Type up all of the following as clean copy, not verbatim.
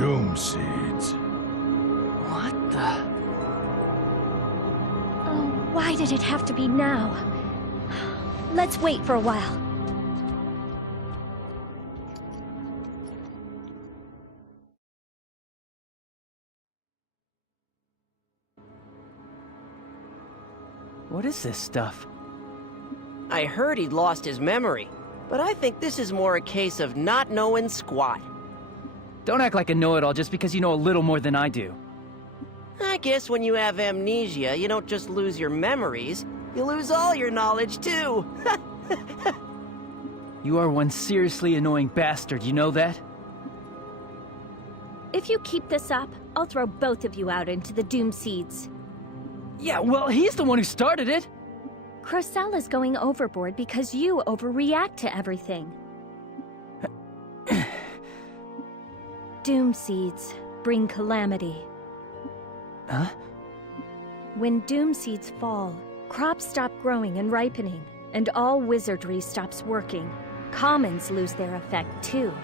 Doom seeds. What the? Oh, why did it have to be now? Let's wait for a while. What is this stuff? I heard he'd lost his memory, but I think this is more a case of not knowing squat. Don't act like a know-it-all just because you know a little more than I do. I guess when you have amnesia, you don't just lose your memories, you lose all your knowledge too. You are one seriously annoying bastard, you know that? If you keep this up, I'll throw both of you out into the Doom Seeds. Yeah, well, he's the one who started it! Crocella's going overboard because you overreact to everything. Doom Seeds bring calamity. Huh? When Doom Seeds fall, crops stop growing and ripening, and all wizardry stops working. Commons lose their effect too.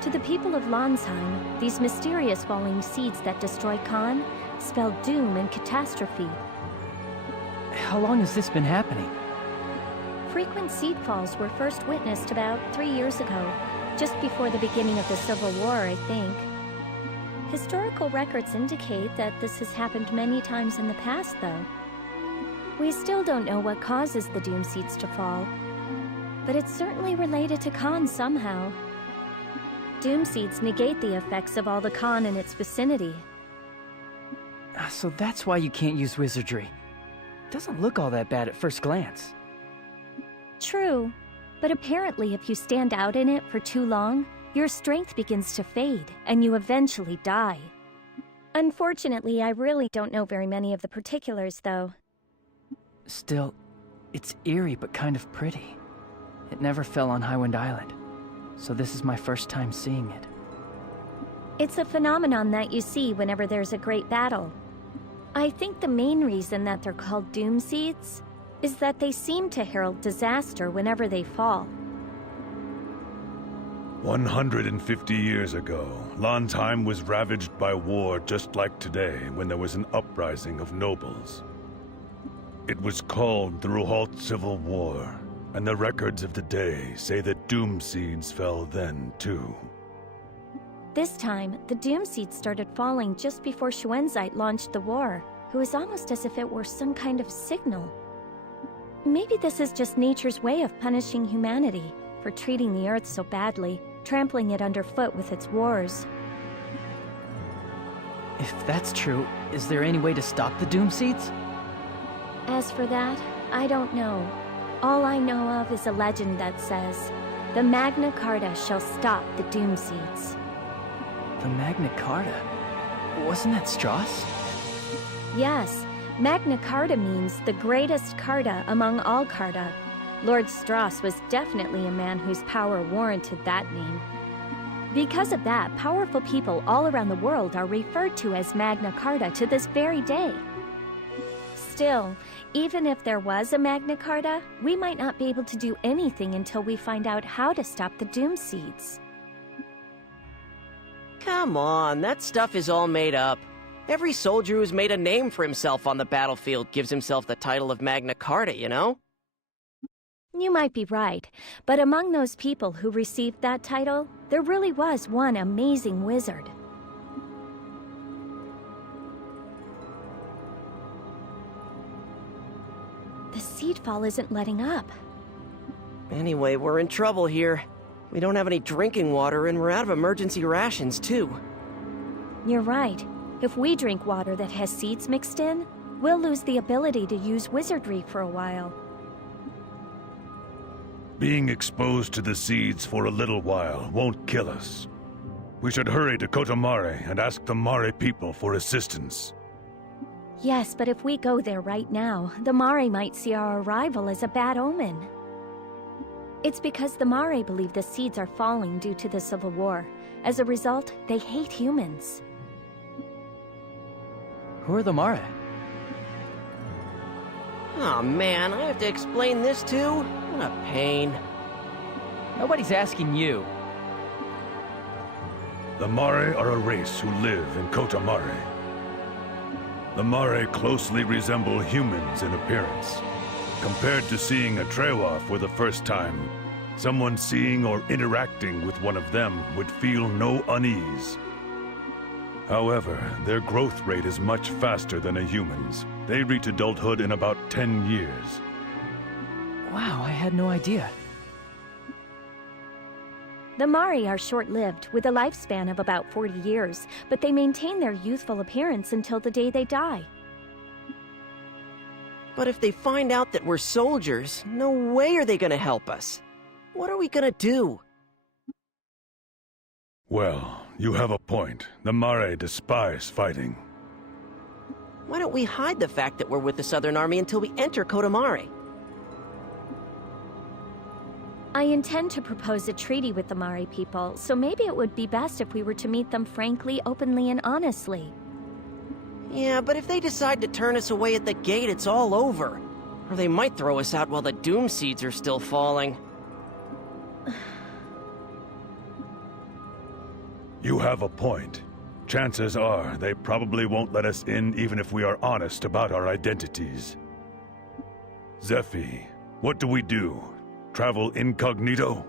To the people of Lansheim, these mysterious falling seeds that destroy Khan spell doom and catastrophe. How long has this been happening? Frequent seed falls were first witnessed about 3 years ago, just before the beginning of the Civil War, I think. Historical records indicate that this has happened many times in the past, though. We still don't know what causes the Doom Seeds to fall, but it's certainly related to Khan somehow. Doom Seeds negate the effects of all the Khan in its vicinity. So that's why you can't use wizardry. Doesn't look all that bad at first glance. True, but apparently if you stand out in it for too long, your strength begins to fade, and you eventually die. Unfortunately, I really don't know very many of the particulars, though. Still, it's eerie but kind of pretty. It never fell on Highwind Island, so this is my first time seeing it. It's a phenomenon that you see whenever there's a great battle. I think the main reason that they're called Doom Seeds is that they seem to herald disaster whenever they fall. 150 years ago, Lansheim was ravaged by war just like today when there was an uprising of nobles. It was called the Ruhalt Civil War, and the records of the day say that Doom Seeds fell then too. This time, the Doom Seeds started falling just before Schwenzite launched the war. It was almost as if it were some kind of signal. Maybe this is just nature's way of punishing humanity for treating the Earth so badly, trampling it underfoot with its wars. If that's true, is there any way to stop the Doom Seeds? As for that, I don't know. All I know of is a legend that says, the Magna Carta shall stop the Doom Seeds. The Magna Carta? Wasn't that Strauss? Yes, Magna Carta means the greatest Carta among all Carta. Lord Strauss was definitely a man whose power warranted that name. Because of that, powerful people all around the world are referred to as Magna Carta to this very day. Still, even if there was a Magna Carta, we might not be able to do anything until we find out how to stop the Doom Seeds. Come on, that stuff is all made up. Every soldier who's made a name for himself on the battlefield gives himself the title of Magna Carta, you know? You might be right, but among those people who received that title, there really was one amazing wizard. The seed fall isn't letting up. Anyway, we're in trouble here. We don't have any drinking water, and we're out of emergency rations, too. You're right. If we drink water that has seeds mixed in, we'll lose the ability to use wizardry for a while. Being exposed to the seeds for a little while won't kill us. We should hurry to Kotomare and ask the Mare people for assistance. Yes, but if we go there right now, the Mare might see our arrival as a bad omen. It's because the Mare believe the seeds are falling due to the Civil War. As a result, they hate humans. Who are the Mare? Aw, man, I have to explain this too? What a pain. Nobody's asking you. The Mare are a race who live in Kota Mare. The Mare closely resemble humans in appearance. Compared to seeing a Trewa for the first time, someone seeing or interacting with one of them would feel no unease. However, their growth rate is much faster than a human's. They reach adulthood in about 10 years. Wow, I had no idea. The Mari are short-lived, with a lifespan of about 40 years, but they maintain their youthful appearance until the day they die. But if they find out that we're soldiers, no way are they gonna help us. What are we gonna do? Well, you have a point. The Mare despise fighting. Why don't we hide the fact that we're with the Southern Army until we enter Kota Mare? I intend to propose a treaty with the Mari people, so maybe it would be best if we were to meet them frankly, openly, and honestly. Yeah, but if they decide to turn us away at the gate, it's all over. Or they might throw us out while the doom seeds are still falling. You have a point. Chances are they probably won't let us in even if we are honest about our identities. Zephi, what do we do? Travel incognito?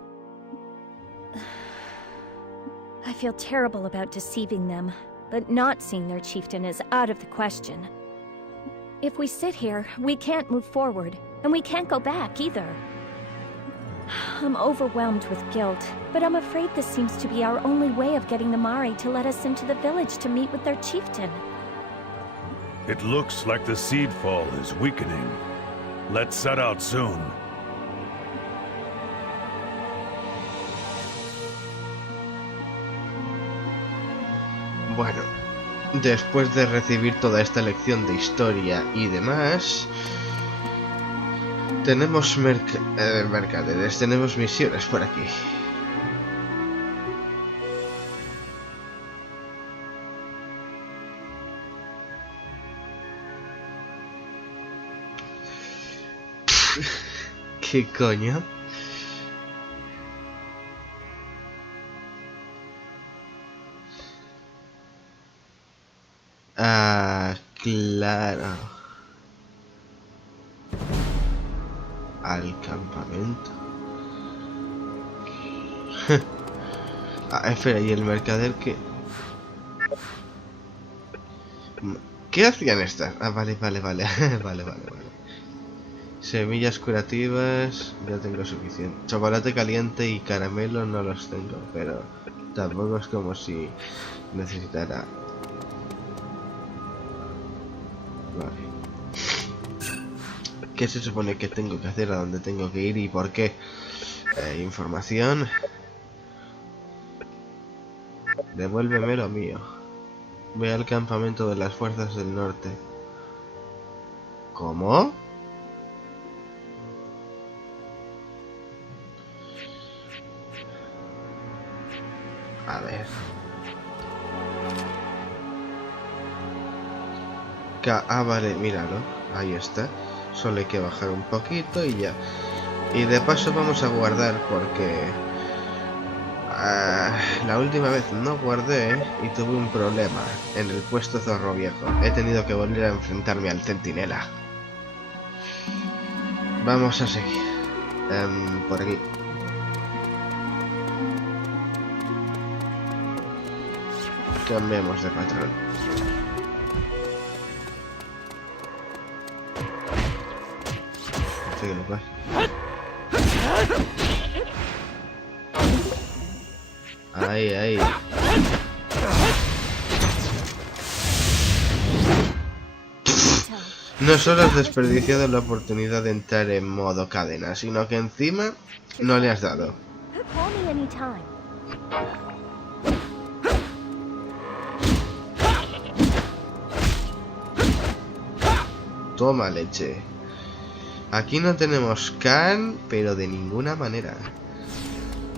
I feel terrible about deceiving them, but not seeing their chieftain is out of the question. If we sit here, we can't move forward, and we can't go back either. I'm overwhelmed with guilt, but I'm afraid this seems to be our only way of getting the Mari to let us into the village to meet with their chieftain. It looks like the seed fall is weakening. Let's set out soon. Bueno, después de recibir toda esta lección de historia y demás, tenemos mercaderes, tenemos misiones por aquí. ¿Qué coño? Ah, claro. Al campamento. Espera, ¿y el mercader qué? ¿Qué hacían estas? Ah, vale. vale. Semillas curativas, ya tengo suficiente. Chocolate caliente y caramelo no los tengo, pero tampoco es como si necesitara. Vale. ¿Qué se supone que tengo que hacer? ¿A dónde tengo que ir y por qué? Información. Devuélveme lo mío. Ve al campamento de las fuerzas del norte. ¿Cómo? A ver. Ah, vale, míralo. Ahí está. Solo hay que bajar un poquito y ya. Y de paso vamos a guardar porque... la última vez no guardé y tuve un problema en el puesto zorro viejo. He tenido que volver a enfrentarme al centinela. Vamos a seguir. Por aquí. Cambiemos de patrón. ¿Qué le pasa? Ahí. No solo has desperdiciado la oportunidad de entrar en modo cadena, sino que encima no le has dado. Toma leche. Aquí no tenemos can, pero de ninguna manera.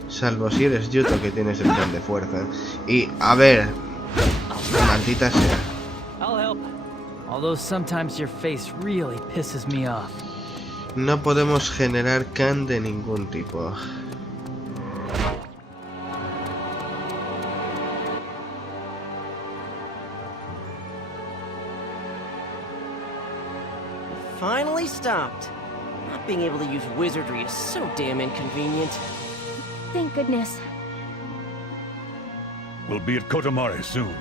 Salvo si eres Yuto, que tienes el can de fuerza. Y, a ver... Maldita sea. No podemos generar can de ningún tipo. finally stopped. Not being able to use wizardry is so damn inconvenient. Thank goodness. We'll be at Kotamare soon.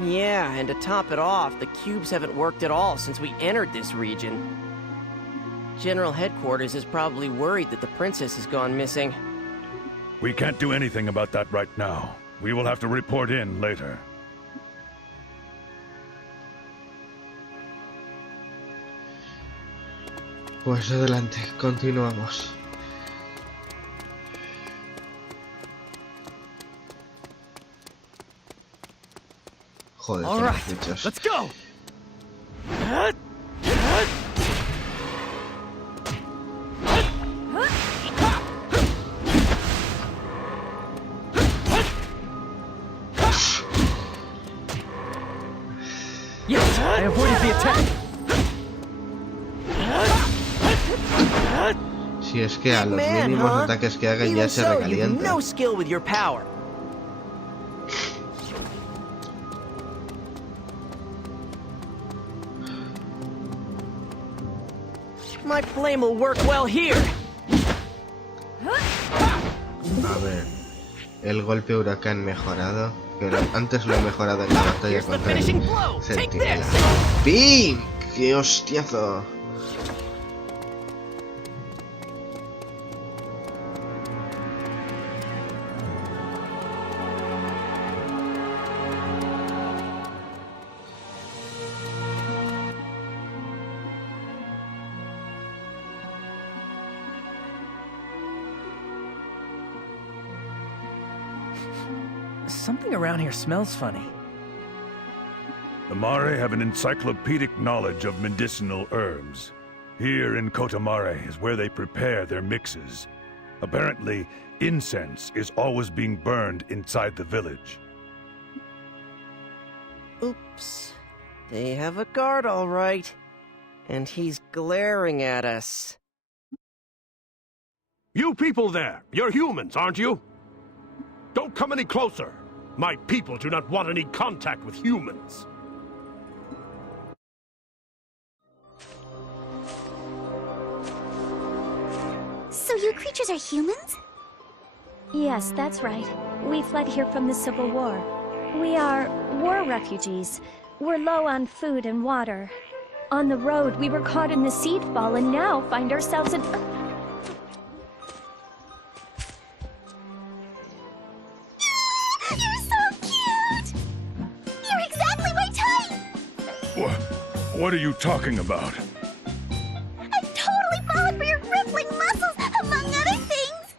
Yeah, and to top it off, the cubes haven't worked at all since we entered this region. General Headquarters is probably worried that the princess has gone missing. We can't do anything about that right now. We will have to report in later. Pues adelante, continuamos. Joder, All con los right, bichos. let's go. Yes, I avoided the attack. Si es que a los Man, mínimos huh? ataques que hagan Even ya se so, you've recalienta. no skill with your power. My flame will work well here. A ver, el golpe huracán mejorado. Que antes lo he mejorado en la batalla Here's the contra el finishing blow. Take centinela. this. ¡Pim! ¡Qué hostiazo! Something around here smells funny. The Mare have an encyclopedic knowledge of medicinal herbs. Here in Kotamare is where they prepare their mixes. Apparently, incense is always being burned inside the village. Oops. They have a guard, all right. And he's glaring at us. You people there, you're humans, aren't you? Don't come any closer. My people do not want any contact with humans. So you creatures are humans? Yes, that's right. We fled here from the Civil War. We are war refugees. We're low on food and water. On the road, we were caught in the seed fall and now find ourselves in... You're so cute! You're exactly my type! What are you talking about? I've totally fallen for your rippling muscles, among other things!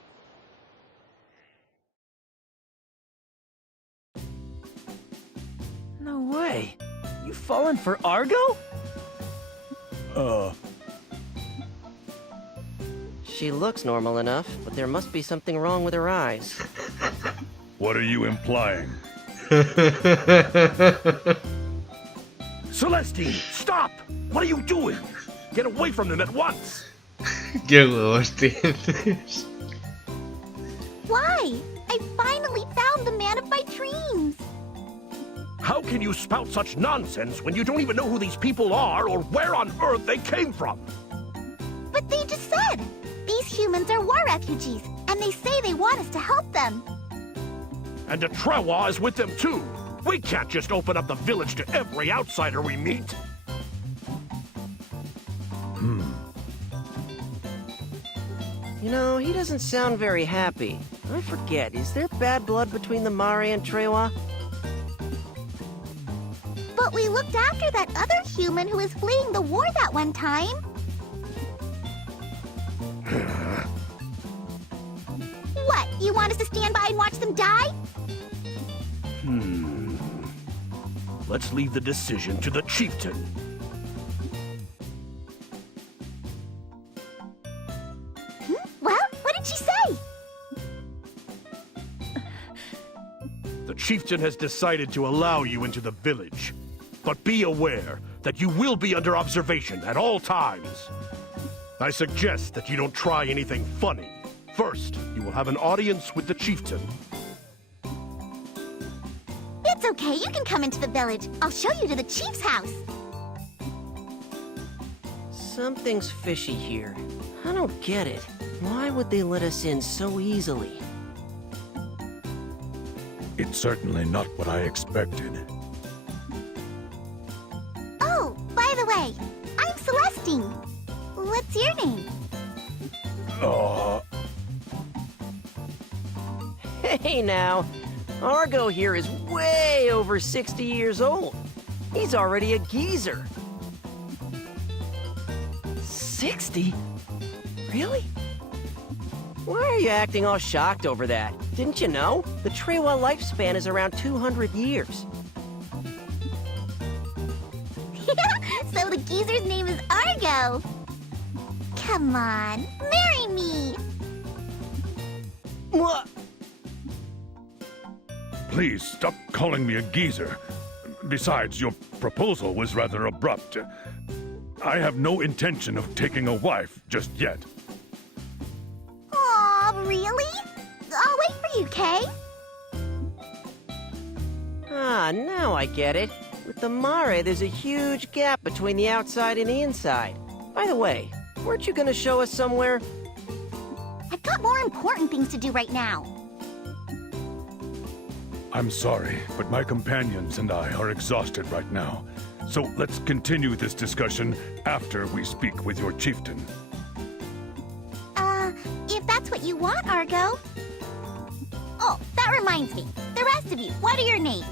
No way. You've fallen for Argo? She looks normal enough, but there must be something wrong with her eyes. What are you implying? Celestine, stop! What are you doing? Get away from them at once! ¡Qué huevos tienes! Why? I finally found the man of my dreams! How can you spout such nonsense when you don't even know who these people are or where on earth they came from? But they just said! These humans are war refugees, and they say they want us to help them. And the Trewa is with them too. We can't just open up the village to every outsider we meet. You know, he doesn't sound very happy. I forget, is there bad blood between the Mare and Trewa? But we looked after that other human who was fleeing the war that one time. What, you want us to stand by and watch them die? Let's leave the decision to the chieftain. Well, what did she say? The chieftain has decided to allow you into the village. But be aware that you will be under observation at all times. I suggest that you don't try anything funny. First, you will have an audience with the chieftain. It's okay, you can come into the village. I'll show you to the chief's house. Something's fishy here. I don't get it. Why would they let us in so easily? It's certainly not what I expected. Oh, by the way, I'm Celestine. What's your name? Hey now, Argo here is way over 60 years old. He's already a geezer. 60? Really? Why are you acting all shocked over that? Didn't you know? The Trewa lifespan is around 200 years. So the geezer's name is Argo. Come on, marry me. What? Please stop calling me a geezer. Besides, your proposal was rather abrupt. I have no intention of taking a wife just yet. Aw, really? I'll wait for you, Kay. Ah, now I get it. With the Mare, there's a huge gap between the outside and the inside. By the way, weren't you gonna show us somewhere? I've got more important things to do right now. I'm sorry, but my companions and I are exhausted right now. So let's continue this discussion after we speak with your chieftain. If that's what you want, Argo. Oh, that reminds me. The rest of you, what are your names?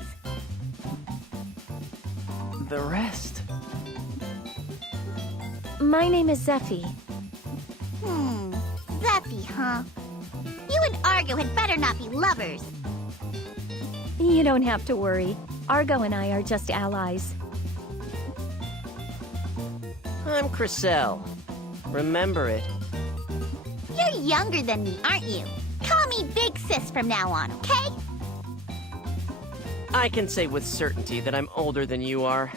The rest? My name is Zephy. Zephy, huh? You and Argo had better not be lovers. You don't have to worry. Argo and I are just allies. I'm Chrysel. Remember it. You're younger than me, aren't you? Call me Big Sis from now on, okay? I can say with certainty that I'm older than you are.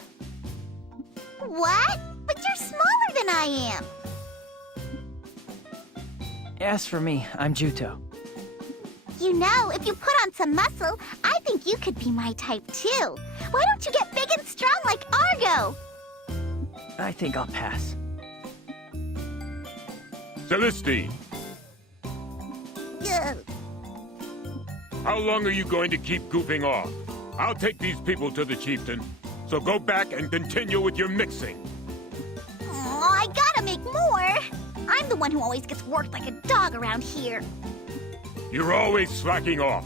What? But you're smaller than I am. As for me, I'm Juto. You know, if you put on some muscle, I think you could be my type too. Why don't you get big and strong like Argo? I think I'll pass. Celestine, Ugh. how long are you going to keep goofing off? I'll take these people to the chieftain, so go back and continue with your mixing. Oh, I gotta make more. I'm the one who always gets worked like a dog around here. You're always slacking off.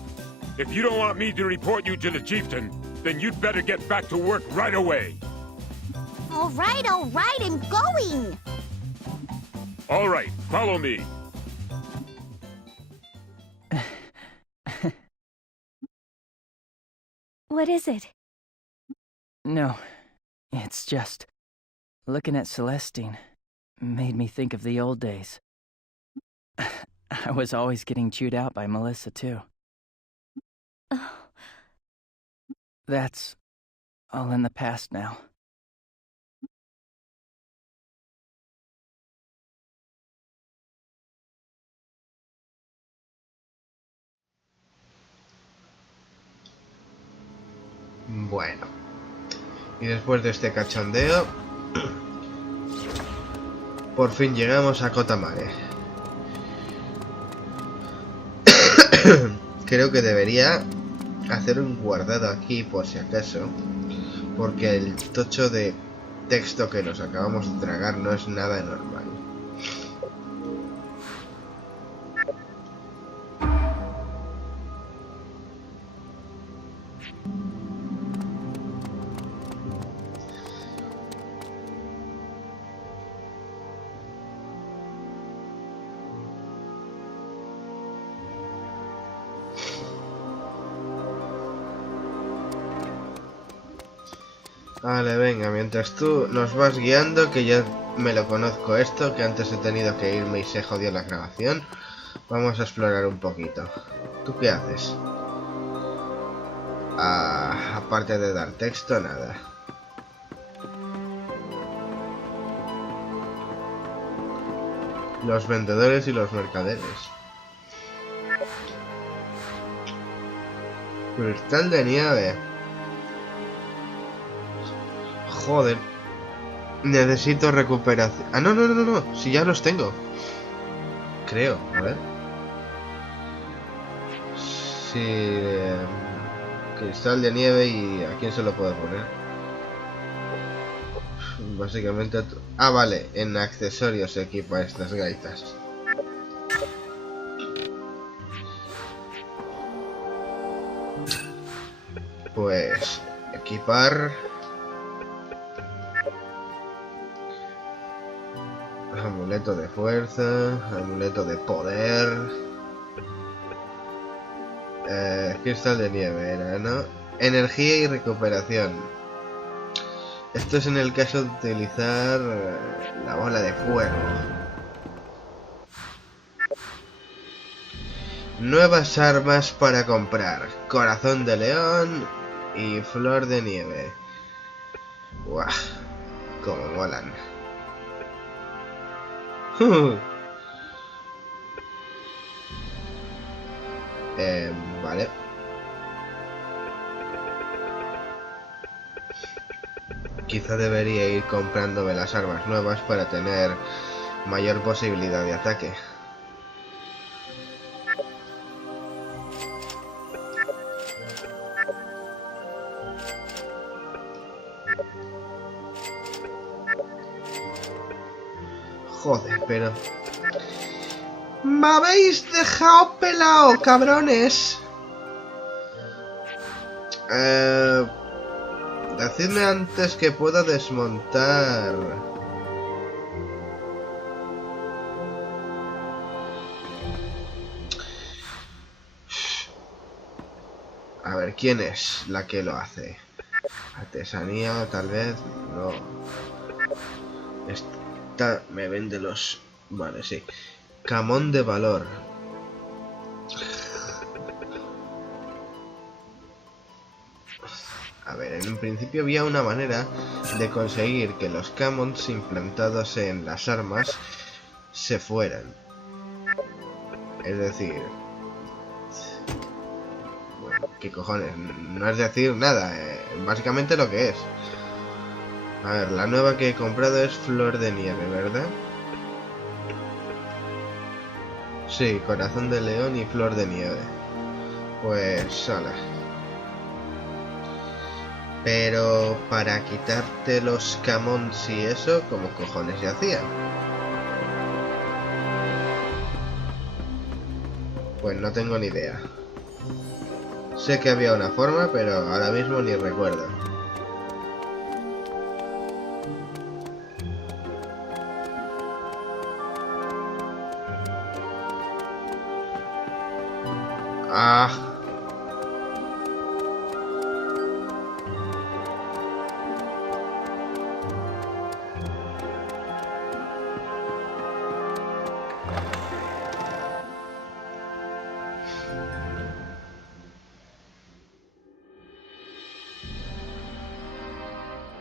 If you don't want me to report you to the chieftain, then you'd better get back to work right away. All right, I'm going. All right, follow me. What is it? No, it's just... looking at Celestine made me think of the old days. I was always getting chewed out by Melissa, too. Oh. That's all in the past now. Bueno. Y después de este cachondeo, por fin llegamos a Kotamare. Creo que debería hacer un guardado aquí por si acaso, porque el tocho de texto que nos acabamos de tragar no es nada normal. Vale, venga, mientras tú nos vas guiando, que ya me lo conozco esto, que antes he tenido que irme y se jodió la grabación. Vamos a explorar un poquito. ¿Tú qué haces? Aparte de dar texto, nada. Los vendedores y los mercaderes. Cristal de nieve. Joder. Necesito recuperación. Ah, no, no, no, no, no. Si ya los tengo. Creo, a ver. Sí. Cristal de nieve y ¿a quién se lo puedo poner? Básicamente... Ah, vale. En accesorios se equipa estas gaitas. Pues... equipar... Amuleto de fuerza, amuleto de poder. Cristal de nieve era, ¿no? Energía y recuperación. Esto es en el caso de utilizar la bola de fuego. Nuevas armas para comprar. Corazón de león y flor de nieve. ¡Guau! Como molan. Vale. Quizá debería ir comprándome las armas nuevas para tener mayor posibilidad de ataque. Joder, pero... ¡Me habéis dejado pelado, cabrones! Decidme antes que pueda desmontar... A ver, ¿quién es la que lo hace? Artesanía, tal vez... No... Esta me vende los... Vale, sí. Camón de valor. A ver, en principio había una manera de conseguir que los camons implantados en las armas se fueran. Es decir... Bueno, ¿qué cojones? No es decir nada, básicamente lo que es. A ver, la nueva que he comprado es flor de nieve, ¿verdad? Sí, corazón de león y flor de nieve. Pues, ala. Pero para quitarte los camons y eso, ¿cómo cojones se hacía? Pues no tengo ni idea. Sé que había una forma, pero ahora mismo ni recuerdo. Ah.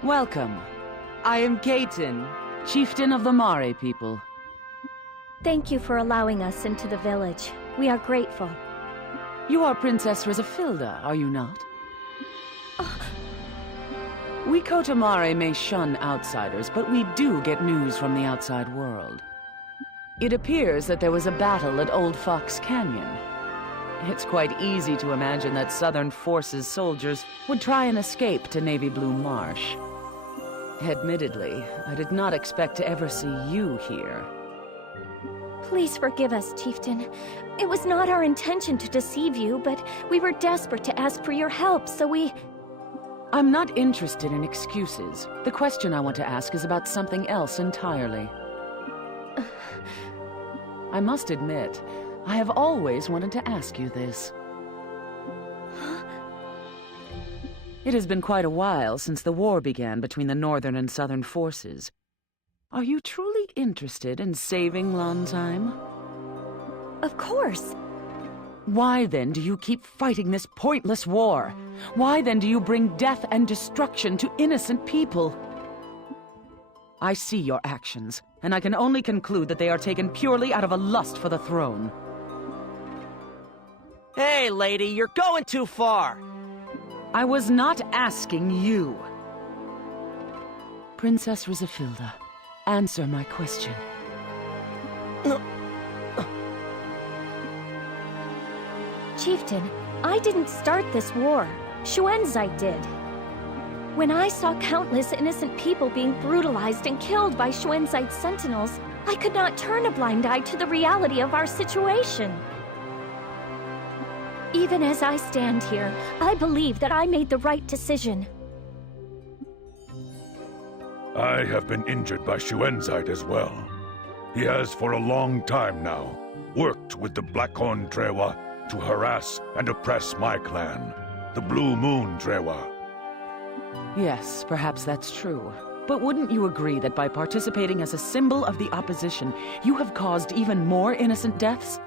Welcome. I am Caton, chieftain of the Mare people. Thank you for allowing us into the village. We are grateful. You are Princess Rizafilda, are you not? We Kotamare may shun outsiders, but we do get news from the outside world. It appears that there was a battle at Old Fox Canyon. It's quite easy to imagine that Southern Forces soldiers would try and escape to Navy Blue Marsh. Admittedly, I did not expect to ever see you here. Please forgive us, Chieftain. It was not our intention to deceive you, but we were desperate to ask for your help, so we... I'm not interested in excuses. The question I want to ask is about something else entirely. I must admit, I have always wanted to ask you this. It has been quite a while since the war began between the Northern and Southern forces. Are you truly interested in saving Landheim? Of course. Why then do you keep fighting this pointless war? Why then do you bring death and destruction to innocent people? I see your actions, and I can only conclude that they are taken purely out of a lust for the throne. Hey, lady, you're going too far! I was not asking you. Princess Rizafilda, answer my question. Chieftain, I didn't start this war. Xuanzai did. When I saw countless innocent people being brutalized and killed by Xuanzai's sentinels, I could not turn a blind eye to the reality of our situation. Even as I stand here, I believe that I made the right decision. I have been injured by Xuanzai as well. He has for a long time now worked with the Blackhorn Trewa to harass and oppress my clan, the Blue Moon Trewa. Yes, perhaps that's true. But wouldn't you agree that by participating as a symbol of the opposition, you have caused even more innocent deaths?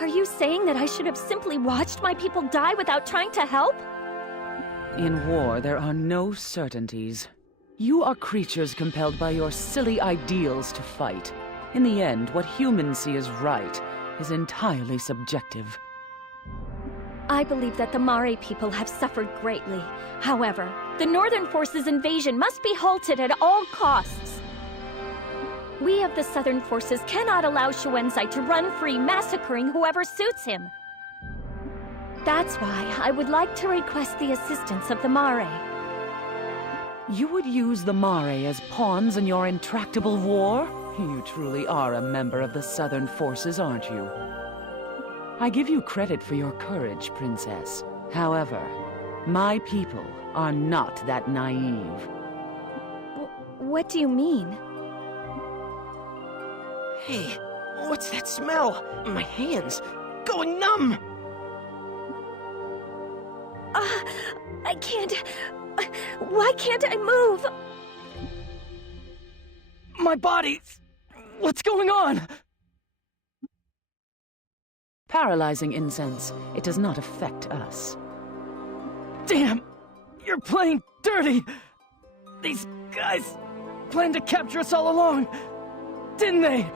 Are you saying that I should have simply watched my people die without trying to help? In war, there are no certainties. You are creatures compelled by your silly ideals to fight. In the end, what humans see as right is entirely subjective. I believe that the Mare people have suffered greatly. However, the Northern Forces' invasion must be halted at all costs. We of the Southern Forces cannot allow Xuanzai to run free, massacring whoever suits him. That's why I would like to request the assistance of the Mare. You would use the Mare as pawns in your intractable war? You truly are a member of the Southern Forces, aren't you? I give you credit for your courage, Princess. However, my people are not that naive. What do you mean? Hey, what's that smell? My hands going numb. I can't... Why can't I move? My body! What's going on? Paralyzing incense. It does not affect us. Damn! You're playing dirty! These guys planned to capture us all along, didn't they?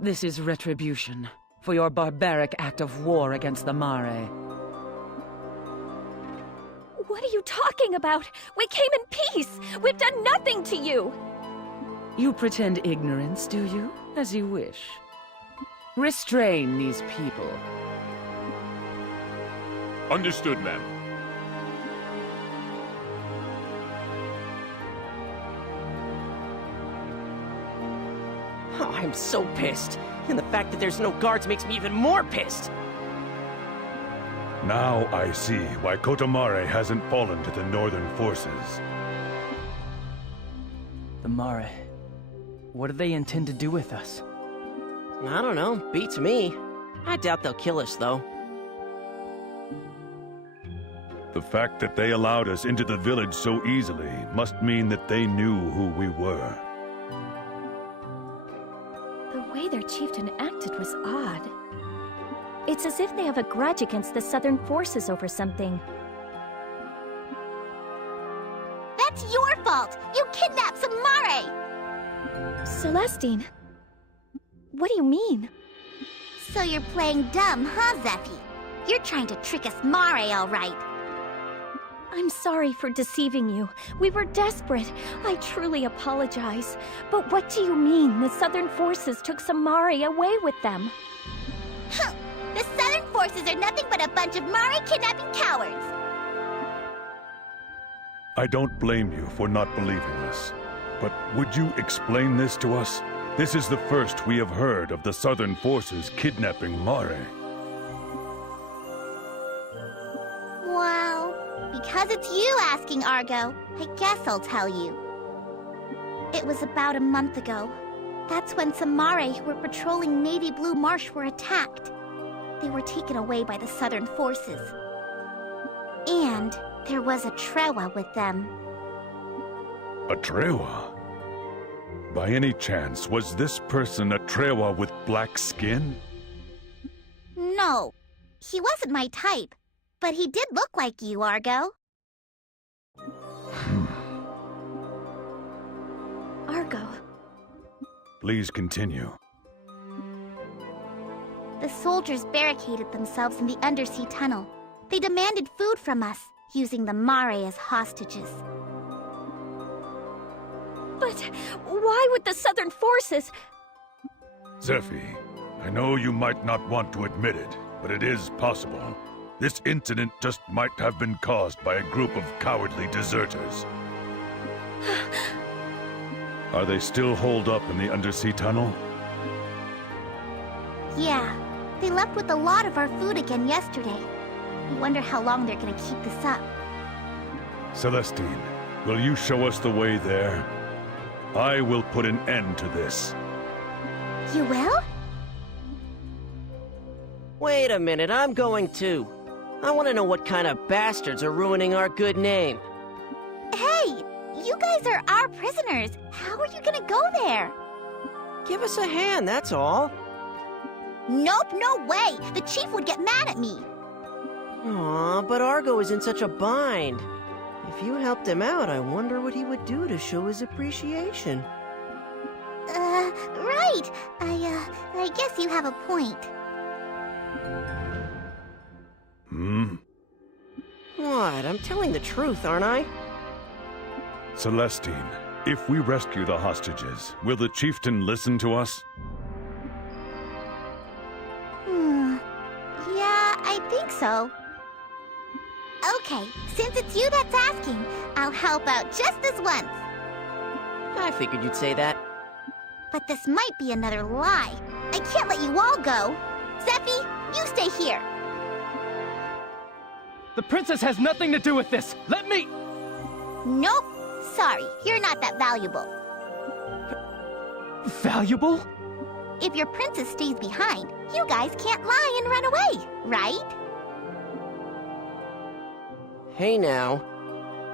This is retribution for your barbaric act of war against the Mare. What are you talking about? We came in peace! We've done nothing to you! You pretend ignorance, do you? As you wish. Restrain these people. Understood, ma'am. Oh, I'm so pissed. And the fact that there's no guards makes me even more pissed. Now I see why Kotamare hasn't fallen to the Northern Forces. The Mare. What do they intend to do with us? I don't know. Beats me. I doubt they'll kill us, though. The fact that they allowed us into the village so easily must mean that they knew who we were. The way their chieftain acted was odd. It's as if they have a grudge against the Southern Forces over something. That's your fault! You kidnapped some Mare! Celestine, what do you mean? So you're playing dumb, huh, Zeffy? You're trying to trick us Mare, all right. I'm sorry for deceiving you. We were desperate. I truly apologize. But what do you mean the Southern Forces took some Mare away with them? Huh. The Southern Forces are nothing but a bunch of Mare kidnapping cowards! I don't blame you for not believing us. But would you explain this to us? This is the first we have heard of the Southern Forces kidnapping Mare. Well, because it's you asking, Argo, I guess I'll tell you. It was about a month ago. That's when some Mare who were patrolling Navy Blue Marsh were attacked. They were taken away by the Southern Forces. And there was a Trewa with them. A Trewa? By any chance, was this person a Trewa with black skin? No, he wasn't my type, but he did look like you, Argo. Argo. Please continue. The soldiers barricaded themselves in the undersea tunnel. They demanded food from us, using the Mare as hostages. But why would the Southern forces... Zephy, I know you might not want to admit it, but it is possible. This incident just might have been caused by a group of cowardly deserters. Are they still holed up in the undersea tunnel? Yeah, they left with a lot of our food again yesterday. I wonder how long they're gonna keep this up. Celestine, will you show us the way there? I will put an end to this. You will? Wait a minute, I'm going too. I want to know what kind of bastards are ruining our good name. Hey, you guys are our prisoners. How are you gonna go there? Give us a hand, that's all. Nope, no way. The chief would get mad at me. Aw, but Argo is in such a bind. If you helped him out, I wonder what he would do to show his appreciation. Right. I guess you have a point. What? I'm telling the truth, aren't I? Celestine, if we rescue the hostages, will the chieftain listen to us? Yeah, I think so. Okay, since it's you that's asking, I'll help out just this once. I figured you'd say that. But this might be another lie. I can't let you all go. Zephy, you stay here. The princess has nothing to do with this! Let me... Nope. Sorry, you're not that valuable. Valuable? If your princess stays behind, you guys can't lie and run away, right? Hey now.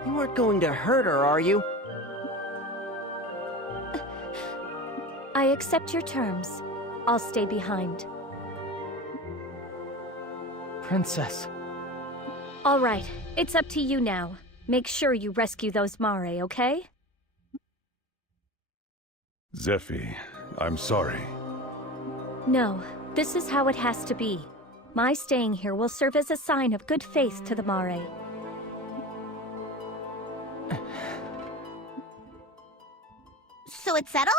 You aren't going to hurt her, are you? I accept your terms. I'll stay behind. Princess. All right, it's up to you now. Make sure you rescue those Mare, okay? Zephy, I'm sorry. No, this is how it has to be. My staying here will serve as a sign of good faith to the Mare. So it's settled?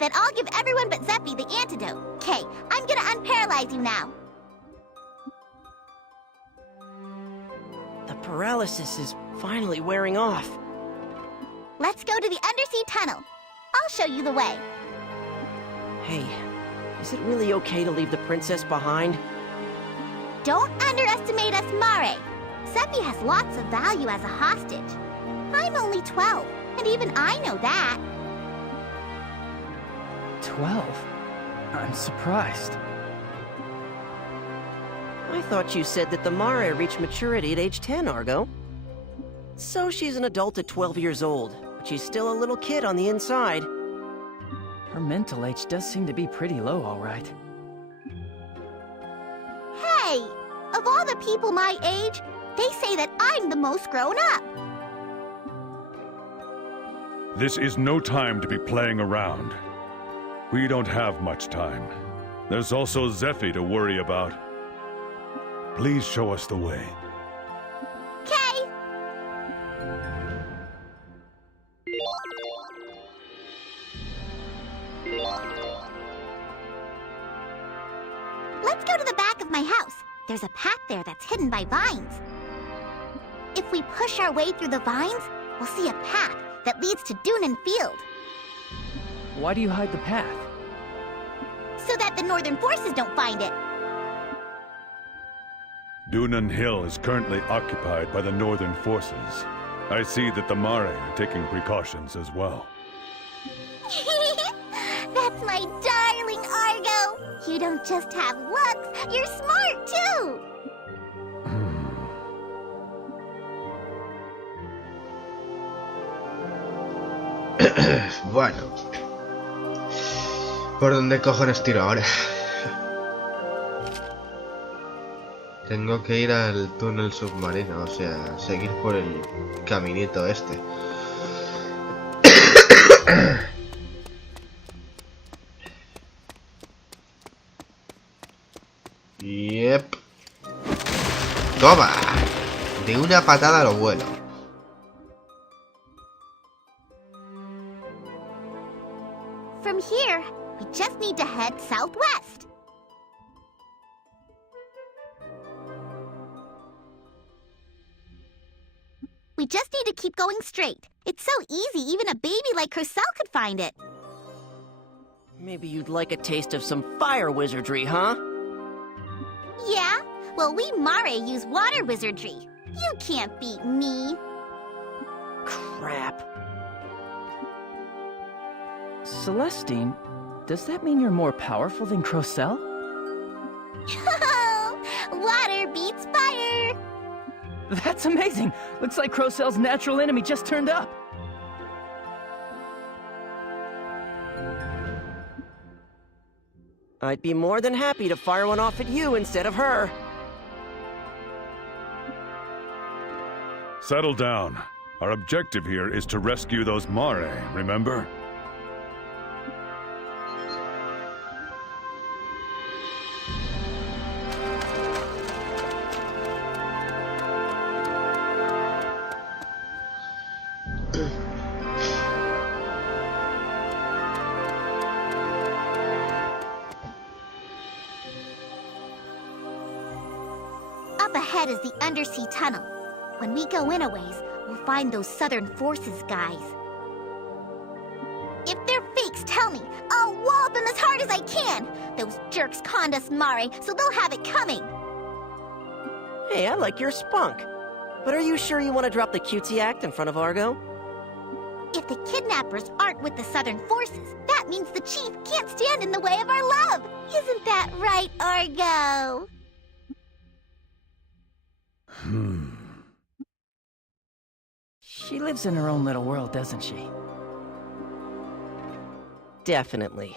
Then I'll give everyone but Zephy the antidote. Okay, I'm gonna unparalyze you now. The paralysis is finally wearing off. Let's go to the undersea tunnel. I'll show you the way. Hey, is it really okay to leave the princess behind? Don't underestimate us, Mare. Zephy has lots of value as a hostage. I'm only 12, and even I know that. 12? I'm surprised. I thought you said that the Mare reached maturity at age 10, Argo. So she's an adult at 12 years old, but she's still a little kid on the inside. Her mental age does seem to be pretty low, all right. Hey, of all the people my age, they say that I'm the most grown up. This is no time to be playing around. We don't have much time. There's also Zephy to worry about. Please show us the way. Okay. Let's go to the back of my house. There's a path there that's hidden by vines. If we push our way through the vines, we'll see a path that leads to Dunan Field. Why do you hide the path? So that the northern forces don't find it. Dunan Hill is currently occupied by the northern forces. I see that the Mare are taking precautions as well. That's my darling Argo. You don't just have looks, you're smart too. Bueno. ¿Por dónde cojones tiro ahora? Tengo que ir al túnel submarino, o sea, seguir por el caminito este. Yep. Toma. De una patada lo vuelo. From here, we just need to head southwest. We just need to keep going straight. It's so easy, even a baby like Crocell could find it. Maybe you'd like a taste of some fire wizardry, huh? Yeah? Well, we Mare use water wizardry. You can't beat me. Crap. Celestine, does that mean you're more powerful than Crocell? Water beats fire! That's amazing! Looks like Crocell's natural enemy just turned up. I'd be more than happy to fire one off at you instead of her. Settle down. Our objective here is to rescue those Mare, remember? Up ahead is the undersea tunnel. When we go in a ways, we'll find those Southern Forces guys. If they're fakes, tell me. I'll wallop them as hard as I can. Those jerks conned us Mare, so they'll have it coming. Hey, I like your spunk. But are you sure you want to drop the cutesy act in front of Argo? If the kidnappers aren't with the Southern Forces, that means the Chief can't stand in the way of our love. Isn't that right, Argo? She lives in her own little world, doesn't she? Definitely.